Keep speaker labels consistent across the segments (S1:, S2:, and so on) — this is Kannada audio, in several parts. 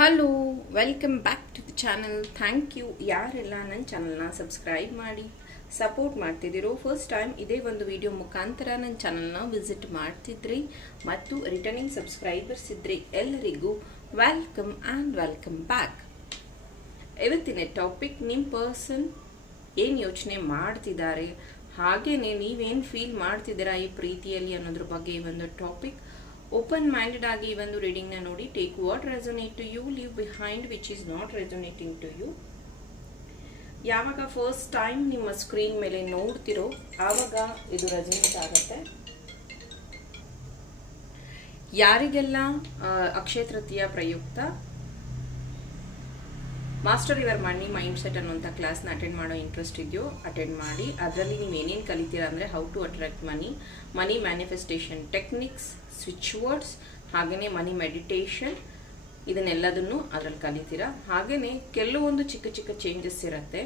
S1: Hello welcome back to the channel thank you ಯಾರೆಲ್ಲ ನನ್ನ ಚಾನಲ್ನ ಸಬ್ಸ್ಕ್ರೈಬ್ ಮಾಡಿ ಸಪೋರ್ಟ್ ಮಾಡ್ತಿದ್ದೀರೋ ಫಸ್ಟ್ ಟೈಮ್ ಇದೇ ಒಂದು ವಿಡಿಯೋ ಮುಖಾಂತರ ನನ್ನ ಚಾನಲ್ನ ವಿಸಿಟ್ ಮಾಡ್ತಿದ್ರಿ ಮತ್ತು ರಿಟರ್ನಿಂಗ್ ಸಬ್ಸ್ಕ್ರೈಬರ್ಸ್ ಇದ್ರಿ ಎಲ್ಲರಿಗೂ ವೆಲ್ಕಮ್ ಆ್ಯಂಡ್ ವೆಲ್ಕಮ್ ಬ್ಯಾಕ್ ಇವತ್ತಿನ ಟಾಪಿಕ್ ನಿಮ್ಮ ಪರ್ಸನ್ ಏನು ಯೋಚನೆ ಮಾಡ್ತಿದ್ದಾರೆ? ಹಾಗೇನೆ ನೀವೇನು ಫೀಲ್ ಮಾಡ್ತಿದ್ದೀರಾ ಈ ಪ್ರೀತಿಯಲ್ಲಿ ಅನ್ನೋದ್ರ ಬಗ್ಗೆ ಈ ಒಂದು ಟಾಪಿಕ್ ಓಪನ್ ಮೈಂಡೆಡ್ ಆಗಿ ಈ ಒಂದು ರೀಡಿಂಗ್ನ ನೋಡಿ take what resonate to you leave behind which is not resonating to you ಯಾವಾಗ ಫಸ್ಟ್ ಟೈಮ್ ನಿಮ್ಮ ಸ್ಕ್ರೀನ್ ಮೇಲೆ ನೋಡ್ತಿರೋ, ಆವಾಗ ಇದು ರೆಸೊನೇಟ್ ಆಗುತ್ತೆ. ಯಾರಿಗೆಲ್ಲ ಅಕ್ಷಯ ತೃತೀಯ ಪ್ರಯುಕ್ತ master your money mind set ಅನ್ನುವಂಥ ಕ್ಲಾಸ್ನ ಅಟೆಂಡ್ ಮಾಡೋ ಇಂಟ್ರೆಸ್ಟ್ ಇದೆಯೋ ಅಟೆಂಡ್ ಮಾಡಿ. ಅದರಲ್ಲಿ ನೀವು ಏನೇನು ಕಲಿತೀರಾ ಅಂದರೆ how to attract money money manifestation techniques switch words ಹಾಗೆಯೇ ಮನಿ ಮೆಡಿಟೇಷನ್ ಇದನ್ನೆಲ್ಲದನ್ನು ಅದರಲ್ಲಿ ಕಲಿತೀರಾ. ಹಾಗೆಯೇ ಕೆಲವೊಂದು ಚಿಕ್ಕ ಚಿಕ್ಕ ಚೇಂಜಸ್ ಇರುತ್ತೆ.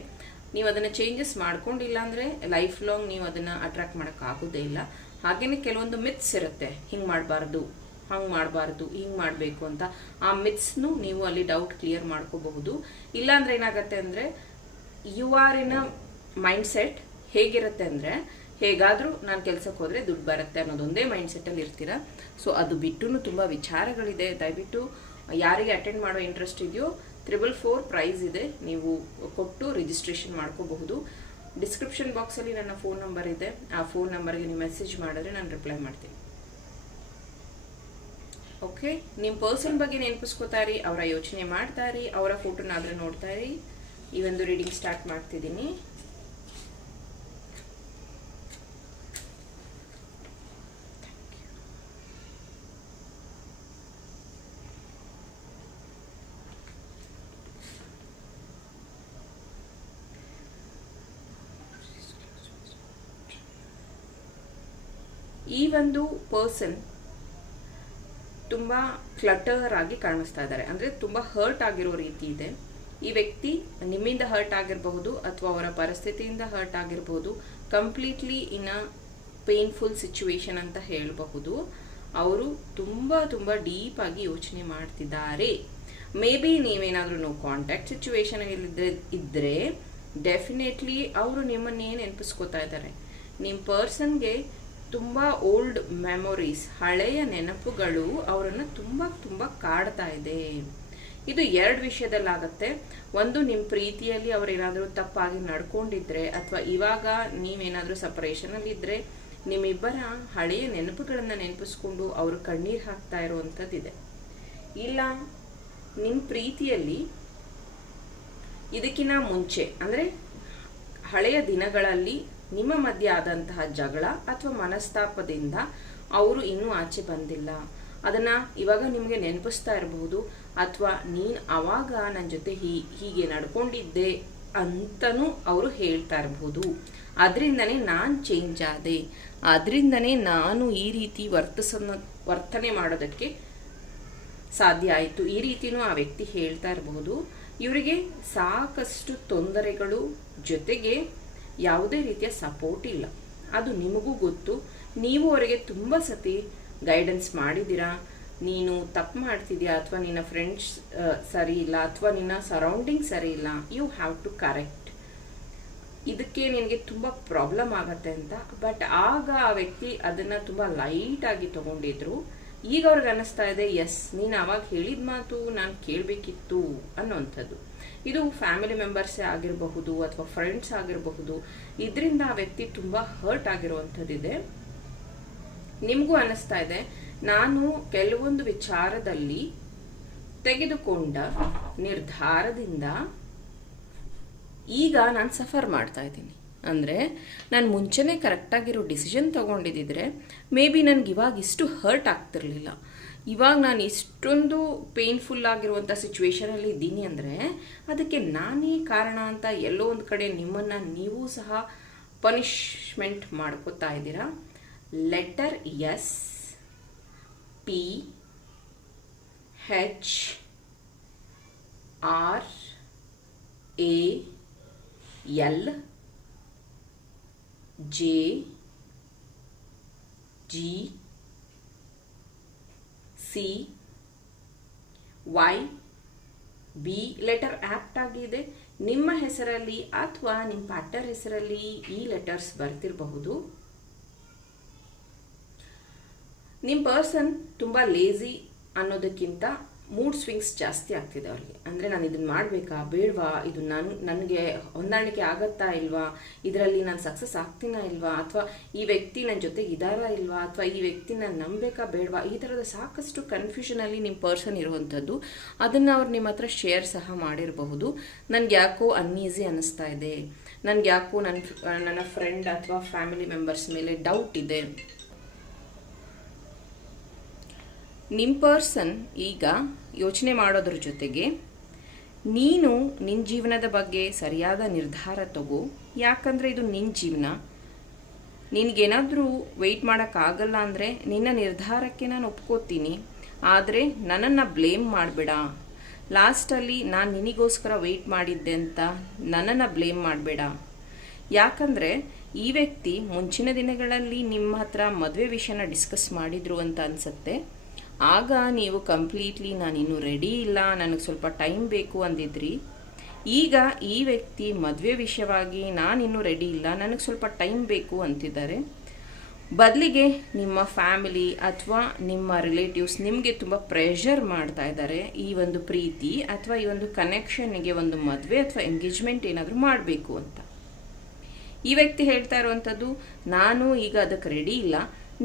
S1: ನೀವು ಅದನ್ನು ಚೇಂಜಸ್ ಮಾಡ್ಕೊಂಡಿಲ್ಲ ಅಂದರೆ ಲೈಫ್ ಲಾಂಗ್ ನೀವು ಅದನ್ನು ಅಟ್ರಾಕ್ಟ್ ಮಾಡೋಕ್ಕಾಗೋದೇ ಇಲ್ಲ. ಹಾಗೆಯೇ ಕೆಲವೊಂದು ಮಿತ್ಸ್ ಇರುತ್ತೆ. ಹಿಂಗೆ ಮಾಡಬಾರ್ದು. ಹಂಗೆ ಮಾಡಬಾರ್ದು, ಹಿಂಗೆ ಮಾಡಬೇಕು ಅಂತ ಆ ಮಿತ್ಸ್ನು ನೀವು ಅಲ್ಲಿ ಡೌಟ್ ಕ್ಲಿಯರ್ ಮಾಡ್ಕೋಬಹುದು. ಇಲ್ಲಾಂದ್ರೆ ಏನಾಗುತ್ತೆ ಅಂದರೆ you are in a mindset ಹೇಗಿರುತ್ತೆ ಅಂದರೆ, ಹೇಗಾದರೂ ನಾನು ಕೆಲಸಕ್ಕೆ ಹೋದರೆ ದುಡ್ಡು ಬರುತ್ತೆ ಅನ್ನೋದೊಂದೇ ಮೈಂಡ್ ಸೆಟ್ಟಲ್ಲಿ ಇರ್ತೀರಾ? ಸೊ ಅದು ಬಿಟ್ಟು ತುಂಬ ವಿಚಾರಗಳಿದೆ. ದಯವಿಟ್ಟು ಯಾರಿಗೆ ಅಟೆಂಡ್ ಮಾಡೋ ಇಂಟ್ರೆಸ್ಟ್ ಇದೆಯೋ ತ್ರಿಬಲ್ ಫೋರ್ ಪ್ರೈಸ್ ಇದೆ. ನೀವು ಕೊಟ್ಟು ರಿಜಿಸ್ಟ್ರೇಷನ್ ಮಾಡ್ಕೋಬಹುದು. ಡಿಸ್ಕ್ರಿಪ್ಷನ್ ಬಾಕ್ಸಲ್ಲಿ ನನ್ನ ಫೋನ್ ನಂಬರ್ ಇದೆ. ಆ ಫೋನ್ ನಂಬರ್ಗೆ ನೀವು ಮೆಸೇಜ್ ಮಾಡಿದ್ರೆ ನಾನು ರಿಪ್ಲೈ ಮಾಡ್ತೀನಿ. ಓಕೆ ನಿಮ್ಮ ಪರ್ಸನ್ ಬಗ್ಗೆ ನೆನಪಿಸ್ಕೋತಾರಿ, ಅವರ ಯೋಚನೆ ಮಾಡ್ತಾರಿ, ಅವರ ಫೋಟೋನಾದ್ರೆ ನೋಡ್ತಾ ಈ ಒಂದು ರೀಡಿಂಗ್ ಸ್ಟಾರ್ಟ್ ಮಾಡ್ತಿದ್ದೀನಿ. ಈ ಒಂದು ಪರ್ಸನ್ ತುಂಬಾ ಕ್ಲಟರ್ ಆಗಿ ಕಾಣಿಸ್ತಾ ಇದ್ದಾರೆ. ಅಂದ್ರೆ ತುಂಬಾ ಹರ್ಟ್ ಆಗಿರೋ ರೀತಿ ಇದೆ. ಈ ವ್ಯಕ್ತಿ ನಿಮ್ಮಿಂದ ಹರ್ಟ್ ಆಗಿರಬಹುದು ಅಥವಾ ಅವರ ಪರಿಸ್ಥಿತಿಯಿಂದ ಹರ್ಟ್ ಆಗಿರಬಹುದು completely in a painful situation ಅಂತ ಹೇಳಬಹುದು. ಅವರು ತುಂಬಾ ತುಂಬಾ ಡೀಪ್ ಆಗಿ ಯೋಚನೆ ಮಾಡ್ತಿದ್ದಾರೆ. ಮೇ ಬಿ ನೀವೇನಾದ್ರೂ ಕಾಂಟ್ಯಾಕ್ಟ್ ಸಿಚುವೇಶನ್ ಇದ್ರೆ ಡೆಫಿನೆಟ್ಲಿ ಅವರು ನಿಮ್ಮನ್ನೇ ನೆನಪಿಸ್ಕೋತಾ ಇದ್ದಾರೆ. ನಿಮ್ಮ ಪರ್ಸನ್ಗೆ ತುಂಬ ಓಲ್ಡ್ ಮೆಮೊರೀಸ್ ಹಳೆಯ ನೆನಪುಗಳು ಅವರನ್ನು ತುಂಬ ತುಂಬ ಕಾಡ್ತಾ ಇದೆ. ಇದು ಎರಡು ವಿಷಯದಲ್ಲಾಗತ್ತೆ. ಒಂದು ನಿಮ್ಮ ಪ್ರೀತಿಯಲ್ಲಿ ಅವರೇನಾದರೂ ತಪ್ಪಾಗಿ ನಡ್ಕೊಂಡಿದ್ರೆ ಅಥವಾ ಇವಾಗ ನೀವೇನಾದರೂ ಸಪರೇಷನಲ್ಲಿ ಇದ್ರೆ ನಿಮ್ಮಿಬ್ಬರ ಹಳೆಯ ನೆನಪುಗಳನ್ನು ನೆನಪಿಸ್ಕೊಂಡು ಅವರು ಕಣ್ಣೀರು ಹಾಕ್ತಾ ಇರುವಂಥದ್ದಿದೆ. ಇಲ್ಲ ನಿಮ್ಮ ಪ್ರೀತಿಯಲ್ಲಿ ಇದಕ್ಕಿಂತ ಮುಂಚೆ, ಅಂದರೆ ಹಳೆಯ ದಿನಗಳಲ್ಲಿ ನಿಮ್ಮ ಮಧ್ಯೆ ಆದಂತಹ ಜಗಳ ಅಥವಾ ಮನಸ್ತಾಪದಿಂದ ಅವರು ಇನ್ನೂ ಆಚೆ ಬಂದಿಲ್ಲ. ಅದನ್ನ ಇವಾಗ ನಿಮಗೆ ನೆನಪಿಸ್ತಾ ಇರಬಹುದು. ಅಥವಾ ನೀನು ಅವಾಗ ನನ್ನ ಜೊತೆ ಹೀ, ಹೀಗೆ ನಡ್ಕೊಂಡಿದ್ದೆ ಅಂತನೂ ಅವರು ಹೇಳ್ತಾ ಇರಬಹುದು. ಅದರಿಂದನೇ ನಾನು ಚೇಂಜ್ ಆದೆ. ಅದರಿಂದನೇ ನಾನು ಈ ರೀತಿ ವರ್ತಿಸ ವರ್ತನೆ ಮಾಡೋದಕ್ಕೆ ಸಾಧ್ಯ ಆಯಿತು. ಈ ರೀತಿನೂ ಆ ವ್ಯಕ್ತಿ ಹೇಳ್ತಾ ಇರಬಹುದು. ಇವರಿಗೆ ಸಾಕಷ್ಟು ತೊಂದರೆಗಳು ಜೊತೆಗೆ ಯಾವುದೇ ರೀತಿಯ ಸಪೋರ್ಟ್ ಇಲ್ಲ. ಅದು ನಿಮಗೂ ಗೊತ್ತು. ನೀವು ಅವರಿಗೆ ತುಂಬ ಸತಿ ಗೈಡೆನ್ಸ್ ಮಾಡಿದ್ದೀರಾ? ನೀನು ತಪ್ಪು ಮಾಡ್ತಿದ್ಯಾ? ಅಥವಾ ನಿನ್ನ ಫ್ರೆಂಡ್ಸ್ ಸರಿ ಇಲ್ಲ, ಅಥವಾ ನಿನ್ನ ಸರೌಂಡಿಂಗ್ ಸರಿ ಇಲ್ಲ ಯು ಹ್ಯಾವ್ ಟು ಕರೆಕ್ಟ್ ಇದಕ್ಕೆ ನಿನಗೆ ತುಂಬ ಪ್ರಾಬ್ಲಮ್ ಆಗತ್ತೆ ಅಂತ. ಬಟ್ ಆಗ ಆ ವ್ಯಕ್ತಿ ಅದನ್ನು ತುಂಬ ಲೈಟಾಗಿ ತಗೊಂಡಿದ್ರು. ಈಗ ಅವ್ರಿಗೆ ಅನ್ನಿಸ್ತಾ ಇದೆ ಎಸ್ ನೀನು ಅವಾಗ ಹೇಳಿದ ಮಾತು ನಾನು ಕೇಳಬೇಕಿತ್ತು ಅನ್ನೋವಂಥದ್ದು ಇದು ಫ್ಯಾಮಿಲಿ ಮೆಂಬರ್ಸೇ ಆಗಿರಬಹುದು ಅಥವಾ ಫ್ರೆಂಡ್ಸ್ ಆಗಿರಬಹುದು. ಇದರಿಂದ ಆ ವ್ಯಕ್ತಿ ತುಂಬ ಹರ್ಟ್ ಆಗಿರುವಂಥದ್ದಿದೆ. ನಿಮಗೂ ಅನ್ನಿಸ್ತಾ ಇದೆ, ನಾನು ಕೆಲವೊಂದು ವಿಚಾರದಲ್ಲಿ ತೆಗೆದುಕೊಂಡ ನಿರ್ಧಾರದಿಂದ ಈಗ ನಾನು ಸಫರ್ ಮಾಡ್ತಾ ಇದ್ದೀನಿ. ಅಂದರೆ ನಾನು ಮುಂಚೆನೇ ಕರೆಕ್ಟಾಗಿರೋ ಡಿಸಿಷನ್ ತೊಗೊಂಡಿದ್ದಿದ್ರೆ ಮೇ ಬಿ ನನಗೆ ಇವಾಗ ಇಷ್ಟು ಹರ್ಟ್ ಆಗ್ತಿರ್ಲಿಲ್ಲ. ಇವಾಗ ನಾನು ಇಷ್ಟೊಂದು ಪೇನ್ಫುಲ್ ಆಗಿರುವಂಥ ಸಿಚುವೇಶನಲ್ಲಿ ಇದ್ದೀನಿ ಅಂದರೆ, ಅದಕ್ಕೆ ನಾನೇ ಕಾರಣ ಅಂತ ಎಲ್ಲೋ ಒಂದು ಕಡೆ ನಿಮ್ಮನ್ನು ನೀವು ಸಹ ಪನಿಷ್ಮೆಂಟ್ ಮಾಡ್ಕೋತಾ ಇದ್ದೀರಾ? Letter S P H R A L J G C Y B letter apt ಆಗಿದೆ. ನಿಮ್ಮ ಹೆಸರಲ್ಲಿ ಅಥವಾ ನಿಮ್ಮ ಪಾರ್ಟ್ನರ್ ಹೆಸರಲ್ಲಿ ಈ ಲೆಟರ್ಸ್ ಬರ್ತಿರಬಹುದು. ನಿಮ್ಮ ಪರ್ಸನ್ ತುಂಬ ಲೇಜಿ ಅನ್ನೋದಕ್ಕಿಂತ ಮೂಡ್ ಸ್ವಿಂಗ್ಸ್ ಜಾಸ್ತಿ ಆಗ್ತಿದೆ ಅವ್ರಿಗೆ. ಅಂದರೆ ನಾನು ಇದನ್ನು ಮಾಡಬೇಕಾ? ಬೇಡವಾ? ಇದು ನನ್ನ ನನಗೆ ಹೊಂದಾಣಿಕೆ ಆಗತ್ತಾ ಇಲ್ವಾ? ಇದರಲ್ಲಿ ನಾನು ಸಕ್ಸಸ್ ಆಗ್ತೀನ ಇಲ್ವಾ? ಅಥವಾ ಈ ವ್ಯಕ್ತಿ ನನ್ನ ಜೊತೆಗೆ ಇದ್ದಾರಾ ಇಲ್ವಾ? ಅಥವಾ ಈ ವ್ಯಕ್ತಿ ನಾನು ನಂಬೇಕಾ ಬೇಡವಾ? ಈ ಥರದ ಸಾಕಷ್ಟು ಕನ್ಫ್ಯೂಷನಲ್ಲಿ ನಿಮ್ಮ ಪರ್ಸನ್ ಇರುವಂಥದ್ದು, ಅದನ್ನು ಅವ್ರು ನಿಮ್ಮ ಹತ್ರ ಶೇರ್ ಸಹ ಮಾಡಿರಬಹುದು. ನನಗೆ ಯಾಕೋ ಅನ್ಈಸಿ ಅನ್ನಿಸ್ತಾ ಇದೆ. ನನಗೆ ಯಾಕೋ ನನ್ನ ನನ್ನ ಫ್ರೆಂಡ್ ಅಥವಾ ಫ್ಯಾಮಿಲಿ ಮೆಂಬರ್ಸ್ ಮೇಲೆ ಡೌಟ್ ಇದೆ. ನಿಮ್ಮ ಪರ್ಸನ್ ಈಗ ಯೋಚನೆ ಮಾಡೋದ್ರ ಜೊತೆಗೆ, ನೀನು ನಿನ್ನ ಜೀವನದ ಬಗ್ಗೆ ಸರಿಯಾದ ನಿರ್ಧಾರ ತಗೋ. ಯಾಕಂದರೆ ಇದು ನಿನ್ನ ಜೀವನ. ನಿನಗೇನಾದರೂ ವೆಯ್ಟ್ ಮಾಡೋಕ್ಕಾಗಲ್ಲ ಅಂದರೆ ನಿನ್ನ ನಿರ್ಧಾರಕ್ಕೆ ನಾನು ಒಪ್ಕೋತೀನಿ. ಆದರೆ ನನ್ನನ್ನು ಬ್ಲೇಮ್ ಮಾಡಬೇಡ. ಲಾಸ್ಟಲ್ಲಿ ನಾನು ನಿನಗೋಸ್ಕರ ವೆಯ್ಟ್ ಮಾಡಿದ್ದೆ ಅಂತ ನನ್ನನ್ನು ಬ್ಲೇಮ್ ಮಾಡಬೇಡ. ಯಾಕಂದರೆ ಈ ವ್ಯಕ್ತಿ ಮುಂಚಿನ ದಿನಗಳಲ್ಲಿ ನಿಮ್ಮ ಹತ್ರ ಮದುವೆ ವಿಷಯನ ಡಿಸ್ಕಸ್ ಮಾಡಿದ್ರು ಅಂತ ಅನಿಸುತ್ತೆ. ಆಗ ನೀವು ಕಂಪ್ಲೀಟ್ಲಿ ನಾನಿನ್ನೂ ರೆಡಿ ಇಲ್ಲ, ನನಗೆ ಸ್ವಲ್ಪ ಟೈಮ್ ಬೇಕು ಅಂದಿದ್ರಿ. ಈಗ ಈ ವ್ಯಕ್ತಿ ಮದುವೆ ವಿಷಯವಾಗಿ ನಾನಿನ್ನೂ ರೆಡಿ ಇಲ್ಲ, ನನಗೆ ಸ್ವಲ್ಪ ಟೈಮ್ ಬೇಕು ಅಂತಿದ್ದಾರೆ. ಬದಲಿಗೆ ನಿಮ್ಮ ಫ್ಯಾಮಿಲಿ ಅಥವಾ ನಿಮ್ಮ ರಿಲೇಟಿವ್ಸ್ ನಿಮಗೆ ತುಂಬ ಪ್ರೆಷರ್ ಮಾಡ್ತಾ ಇದ್ದಾರೆ. ಈ ಒಂದು ಪ್ರೀತಿ ಅಥವಾ ಈ ಒಂದು ಕನೆಕ್ಷನ್ಗೆ ಒಂದು ಮದುವೆ ಅಥವಾ ಎಂಗೇಜ್ಮೆಂಟ್ ಏನಾದರೂ ಮಾಡಬೇಕು ಅಂತ. ಈ ವ್ಯಕ್ತಿ ಹೇಳ್ತಾ ಇರುವಂಥದ್ದು ನಾನು ಈಗ ಅದಕ್ಕೆ ರೆಡಿ ಇಲ್ಲ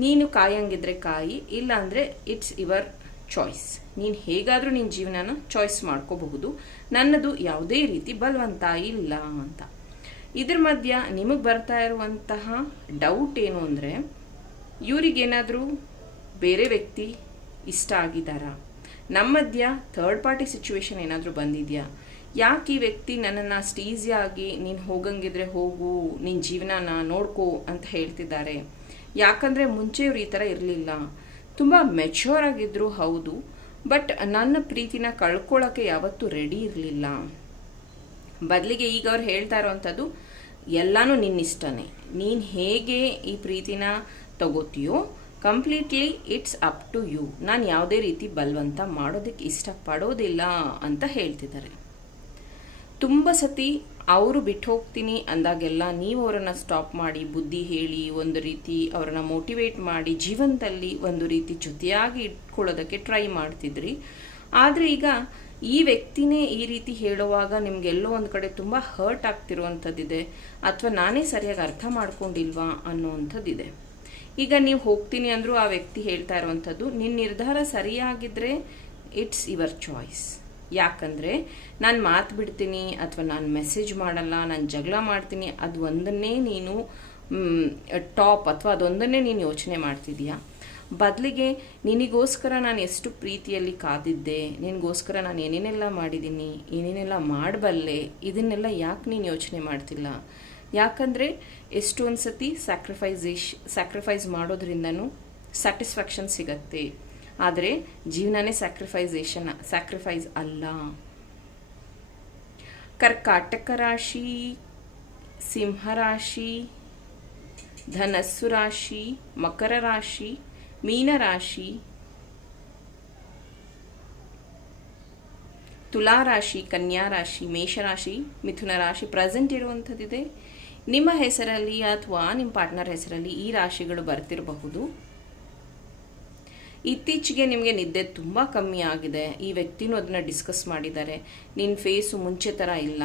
S1: ನೀನು ಕಾಯಂಗಿದ್ರೆ ಕಾಯಿ, ಇಲ್ಲ ಅಂದರೆ ಇಟ್ಸ್ ಯುವರ್ ಚಾಯ್ಸ್ ನೀನು ಹೇಗಾದರೂ ನಿನ್ನ ಜೀವನನ ಚಾಯ್ಸ್ ಮಾಡ್ಕೋಬಹುದು. ನನ್ನದು ಯಾವುದೇ ರೀತಿ ಬಲವಂತ ಇಲ್ಲ ಅಂತ. ಇದ್ರ ಮಧ್ಯ ನಿಮಗೆ ಬರ್ತಾ ಇರುವಂತಹ ಡೌಟ್ ಏನು ಅಂದರೆ ಇವರಿಗೇನಾದರೂ ಬೇರೆ ವ್ಯಕ್ತಿ ಇಷ್ಟ ಆಗಿದ್ದಾರಾ? ನಮ್ಮ ಮಧ್ಯ ಥರ್ಡ್ ಪಾರ್ಟಿ ಸಿಚುವೇಶನ್ ಏನಾದರೂ ಬಂದಿದೆಯಾ? ಯಾಕೆ ಈ ವ್ಯಕ್ತಿ ನನ್ನನ್ನು ಅಷ್ಟು ಈಸಿಯಾಗಿ ನೀನು ಹೋಗಂಗಿದ್ರೆ ಹೋಗು ನಿನ್ನ ಜೀವನನ ನೋಡ್ಕೋ ಅಂತ ಹೇಳ್ತಿದ್ದಾರೆ? ಯಾಕಂದರೆ ಮುಂಚೆ ಇವ್ರು ಈ ಥರ ಇರಲಿಲ್ಲ. ತುಂಬ ಮೆಚ್ಯೂರ್ ಆಗಿದ್ದರು ಹೌದು. ಬಟ್ ನನ್ನ ಪ್ರೀತಿನ ಕಳ್ಕೊಳ್ಳೋಕ್ಕೆ ಯಾವತ್ತೂ ರೆಡಿ ಇರಲಿಲ್ಲ. ಬದಲಿಗೆ ಈಗ ಅವ್ರು ಹೇಳ್ತಾ ಇರೋವಂಥದ್ದು ಎಲ್ಲನೂ ನಿನ್ನಿಷ್ಟನೇ. ನೀನು ಹೇಗೆ ಈ ಪ್ರೀತಿನ ತಗೋತೀಯೋ completely it's up to you ನಾನು ಯಾವುದೇ ರೀತಿ ಬಲವಂತ ಮಾಡೋದಕ್ಕೆ ಇಷ್ಟಪಡೋದಿಲ್ಲ ಅಂತ ಹೇಳ್ತಿದ್ದಾರೆ. ತುಂಬ ಸತಿ ಅವರು ಬಿಟ್ಟು ಹೋಗ್ತೀನಿ ಅಂದಾಗೆಲ್ಲ ನೀವು ಅವರನ್ನು ಸ್ಟಾಪ್ ಮಾಡಿ, ಬುದ್ಧಿ ಹೇಳಿ, ಒಂದು ರೀತಿ ಅವರನ್ನು ಮೋಟಿವೇಟ್ ಮಾಡಿ ಜೀವನದಲ್ಲಿ ಒಂದು ರೀತಿ ಜೊತೆಯಾಗಿ ಇಟ್ಕೊಳ್ಳೋದಕ್ಕೆ ಟ್ರೈ ಮಾಡ್ತಿದ್ರಿ. ಆದರೆ ಈಗ ಈ ವ್ಯಕ್ತಿನೇ ಈ ರೀತಿ ಹೇಳುವಾಗ ನಿಮಗೆಲ್ಲೋ ಒಂದು ಕಡೆ ತುಂಬ ಹರ್ಟ್ ಆಗ್ತಿರುವಂಥದ್ದಿದೆ ಅಥವಾ ನಾನೇ ಸರಿಯಾಗಿ ಅರ್ಥ ಮಾಡ್ಕೊಂಡಿಲ್ವಾ ಅನ್ನೋವಂಥದ್ದಿದೆ. ಈಗ ನೀವು ಹೋಗ್ತೀನಿ ಅಂದರೂ ಆ ವ್ಯಕ್ತಿ ಹೇಳ್ತಾ ಇರುವಂಥದ್ದು ನಿನ್ನ ನಿರ್ಧಾರ ಸರಿಯಾಗಿದ್ದರೆ ಇಟ್ಸ್ ಯುವರ್ ಚಾಯ್ಸ್ ಯಾಕಂದರೆ ನಾನು ಮಾತು ಬಿಡ್ತೀನಿ ಅಥವಾ ನಾನು ಮೆಸೇಜ್ ಮಾಡಲ್ಲ, ನಾನು ಜಗಳ ಮಾಡ್ತೀನಿ ಅದು ಒಂದನ್ನೇ ನೀನು ಟಾಪ್ ಅಥವಾ ಅದೊಂದನ್ನೇ ನೀನು ಯೋಚನೆ ಮಾಡ್ತಿದೀಯಾ? ಬದಲಿಗೆ ನಿನಗೋಸ್ಕರ ನಾನು ಎಷ್ಟು ಪ್ರೀತಿಯಲ್ಲಿ ಕಾದಿದ್ದೆ, ನಿನಗೋಸ್ಕರ ನಾನು ಏನೇನೆಲ್ಲ ಮಾಡಿದ್ದೀನಿ ಏನೇನೆಲ್ಲ ಮಾಡಬಲ್ಲೆ, ಇದನ್ನೆಲ್ಲ ಯಾಕೆ ನೀನು ಯೋಚನೆ ಮಾಡ್ತಿಲ್ಲ? ಯಾಕಂದರೆ ಎಷ್ಟೊಂದು ಸತಿ ಸ್ಯಾಕ್ರಿಫೈಸೇಷ್ ಸ್ಯಾಕ್ರಿಫೈಸ್ ಮಾಡೋದ್ರಿಂದನೂ ಸ್ಯಾಟಿಸ್ಫ್ಯಾಕ್ಷನ್ ಸಿಗತ್ತೆ. ಆದರೆ ಜೀವನನೇ ಸ್ಯಾಕ್ರಿಫೈಸೇಷನ್ ಸ್ಯಾಕ್ರಿಫೈಸ್ ಅಲ್ಲ. ಕರ್ಕಾಟಕ ರಾಶಿ ಸಿಂಹರಾಶಿ ಧನಸ್ಸು ರಾಶಿ, ಮಕರ ರಾಶಿ ಮೀನರಾಶಿ ತುಲಾ ರಾಶಿ, ಕನ್ಯಾ ರಾಶಿ ಮೇಷರಾಶಿ ಮಿಥುನ ರಾಶಿ ಪ್ರೆಸೆಂಟ್ ಇರುವಂಥದ್ದಿದೆ. ನಿಮ್ಮ ಹೆಸರಲ್ಲಿ ಅಥವಾ ನಿಮ್ಮ ಪಾರ್ಟ್ನರ್ ಹೆಸರಲ್ಲಿ ಈ ರಾಶಿಗಳು ಬರ್ತಿರಬಹುದು. ಇತ್ತೀಚೆಗೆ ನಿಮಗೆ ನಿದ್ದೆ ತುಂಬ ಕಮ್ಮಿ ಆಗಿದೆ. ಈ ವ್ಯಕ್ತಿನೂ ಅದನ್ನು ಡಿಸ್ಕಸ್ ಮಾಡಿದ್ದಾರೆ. ನಿನ್ನ ಫೇಸು ಮುಂಚೆ ಥರ ಇಲ್ಲ.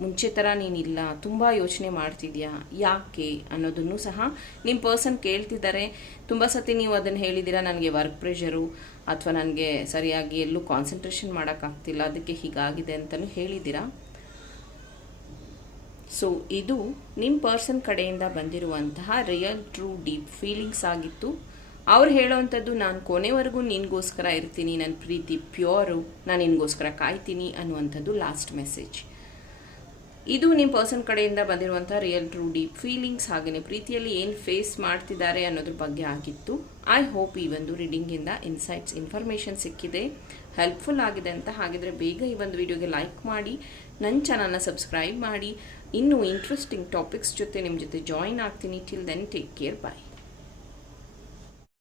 S1: ಮುಂಚೆ ಥರ ನೀನಿಲ್ಲ ತುಂಬ ಯೋಚನೆ ಮಾಡ್ತಿದ್ಯಾ? ಯಾಕೆ ಅನ್ನೋದನ್ನು ಸಹ ನಿಮ್ಮ ಪರ್ಸನ್ ಕೇಳ್ತಿದ್ದಾರೆ. ತುಂಬ ಸತಿ ನೀವು ಅದನ್ನು ಹೇಳಿದ್ದೀರಾ, ನನಗೆ ವರ್ಕ್ ಪ್ರೆಷರು ಅಥವಾ ನನಗೆ ಸರಿಯಾಗಿ ಎಲ್ಲೂ ಕಾನ್ಸಂಟ್ರೇಷನ್ ಮಾಡೋಕ್ಕಾಗ್ತಿಲ್ಲ ಅದಕ್ಕೆ ಹೀಗಾಗಿದೆ ಅಂತಲೂ ಹೇಳಿದ್ದೀರಾ? ಸೊ ಇದು ನಿಮ್ಮ ಪರ್ಸನ್ ಕಡೆಯಿಂದ ಬಂದಿರುವಂತಹ ರಿಯಲ್ ಟ್ರೂ ಡೀಪ್ ಫೀಲಿಂಗ್ಸ್ ಆಗಿತ್ತು. ಅವ್ರು ಹೇಳೋವಂಥದ್ದು, ನಾನು ಕೊನೆವರೆಗೂ ನಿನಗೋಸ್ಕರ ಇರ್ತೀನಿ ನನ್ನ ಪ್ರೀತಿ ಪ್ಯೂರು, ನಾನು ನಿನಗೋಸ್ಕರ ಕಾಯ್ತೀನಿ ಅನ್ನುವಂಥದ್ದು ಲಾಸ್ಟ್ ಮೆಸೇಜ್ ಇದು ನಿಮ್ಮ ಪರ್ಸನ್ ಕಡೆಯಿಂದ ಬಂದಿರುವಂಥ ರಿಯಲ್ ಟ್ರೂ ಡೀಪ್ ಫೀಲಿಂಗ್ಸ್ ಹಾಗೆಯೇ ಪ್ರೀತಿಯಲ್ಲಿ ಏನು ಫೇಸ್ ಮಾಡ್ತಿದ್ದಾರೆ ಅನ್ನೋದ್ರ ಬಗ್ಗೆ ಆಗಿತ್ತು. ಐ ಹೋಪ್ ಈ ಒಂದು ರೀಡಿಂಗಿಂದ ಇನ್ಸೈಟ್ಸ್ ಇನ್ಫಾರ್ಮೇಷನ್ ಸಿಕ್ಕಿದೆ. ಹೆಲ್ಪ್ಫುಲ್ ಆಗಿದೆ ಅಂತ ಹಾಗಿದ್ರೆ ಬೇಗ ಈ ಒಂದು ವಿಡಿಯೋಗೆ ಲೈಕ್ ಮಾಡಿ ನನ್ನ ಚಾನಲ್ನ ಸಬ್ಸ್ಕ್ರೈಬ್ ಮಾಡಿ. ಇನ್ನೂ ಇಂಟ್ರೆಸ್ಟಿಂಗ್ ಟಾಪಿಕ್ಸ್ ಜೊತೆ ನಿಮ್ಮ ಜೊತೆ ಜಾಯಿನ್ ಆಗ್ತೀನಿ. Till then take care bye